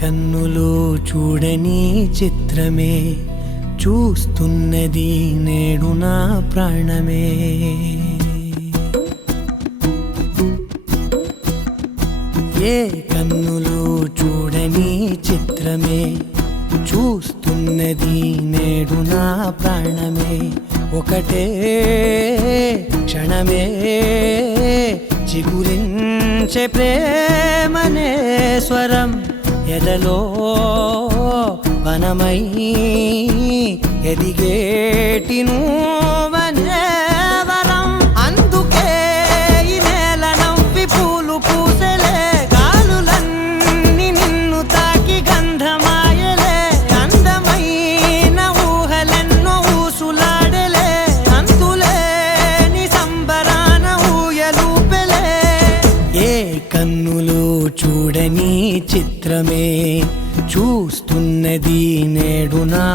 కన్నులు చూడని చిత్రమే చూస్తున్నది నేడు నా ప్రాణమే. ఏ కన్నులు చూడని చిత్రమే చూస్తున్నది నేడు నా ప్రాణమే. ఒకటే క్షణమే చిగురించే ప్రేమనే స్వరం ఎదలో వనమై ఎదిగేటి నువ్వనే వరం. అందుకే ఈ నేల నవ్వి పూలు పూసెలే, గాలులన్నీ నిన్ను తాకి గంధమాయలే. అందమైన ఊహలెన్నో ఊసులాడలే, అంతులేని సంబరాన ఊయలూపెలే. ఏ కన్నులు చూడని చిత్రమే చూస్తున్నది నేడు నా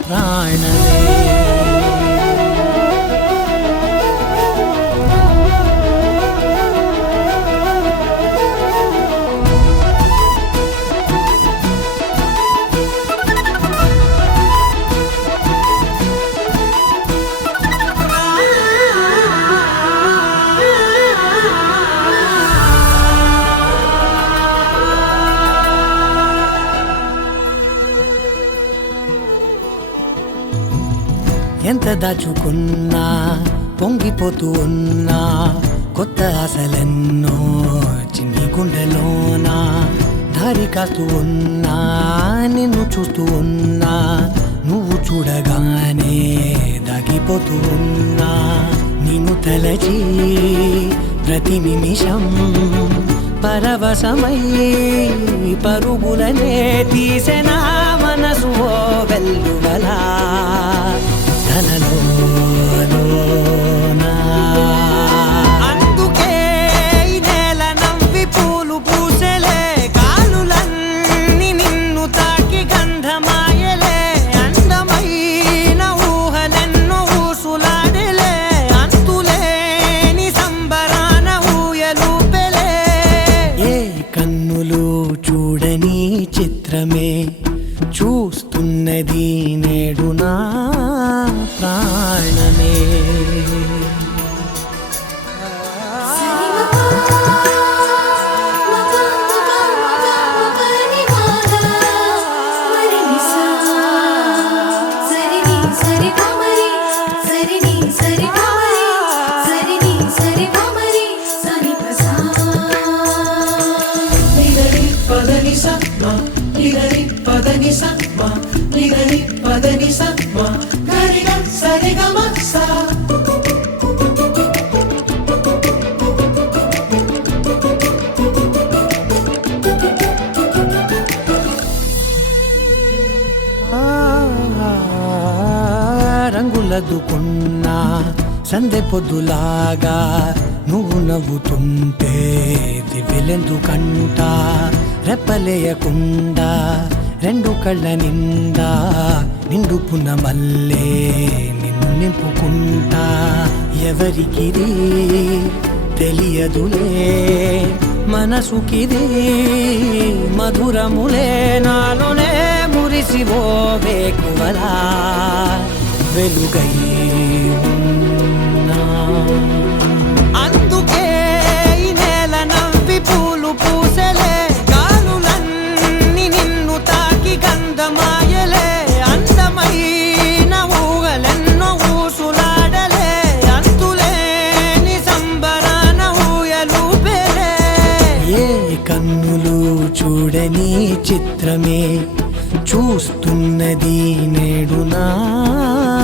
ప్రాణమే. ఎంత దాచుకున్నా పొంగిపోతూ ఉన్నా, కొత్త ఆశలెన్నో చిన్ని గుండెలోనా. దారి కాస్తూ ఉన్నా, నిన్ను చూస్తూ ఉన్నా, నువ్వు చూడగానే దాగిపోతూ ఉన్నా. నిన్ను తలచి ప్రతి నిమిషం పరవశమై పరుగులనే తీసెనా మనసు ఓ వెల్లువలా. అందుకే ఈ నేల నవ్వి పూలు పూసెలే, గాలులన్నీ నిన్ను తాకి గంధమాయలే. అందమైన ఊహలెన్నో ఊసులాడలే, అంతులేని సంబరాన ఊయలూపెలే. ఏ కన్నులు చూడని చిత్రమే చూస్తున్నది నేడు నా ప్రాణమే. రంగులదుకున్నా సందె పొద్దులాగా నువ్వు నవ్వుతుంటే దివ్వెలెందుకంట. రెప్పలేయకుండా రెండు కళ్ళ నిండా నిండుకున్న మల్లే నిన్ను నింపుకుంటా. ఎవరికిది తెలియదులే మనసుకిది మధురములే, నాలోనే మురిసివో వేకువలా వెలుగై ఉన్నా. అందుకే ఈ నేల నవ్వి పూలు పూసెలే, గాలులన్నీ నిన్ను తాకి గంధమాయలే. అందమైన ఊహలెన్నో ఊసులాడలే, అంతులేని సంబరాన ఊయలూపెలే. ఏ కన్నులు చూడని చిత్రమే చూస్తున్నది నేడు నా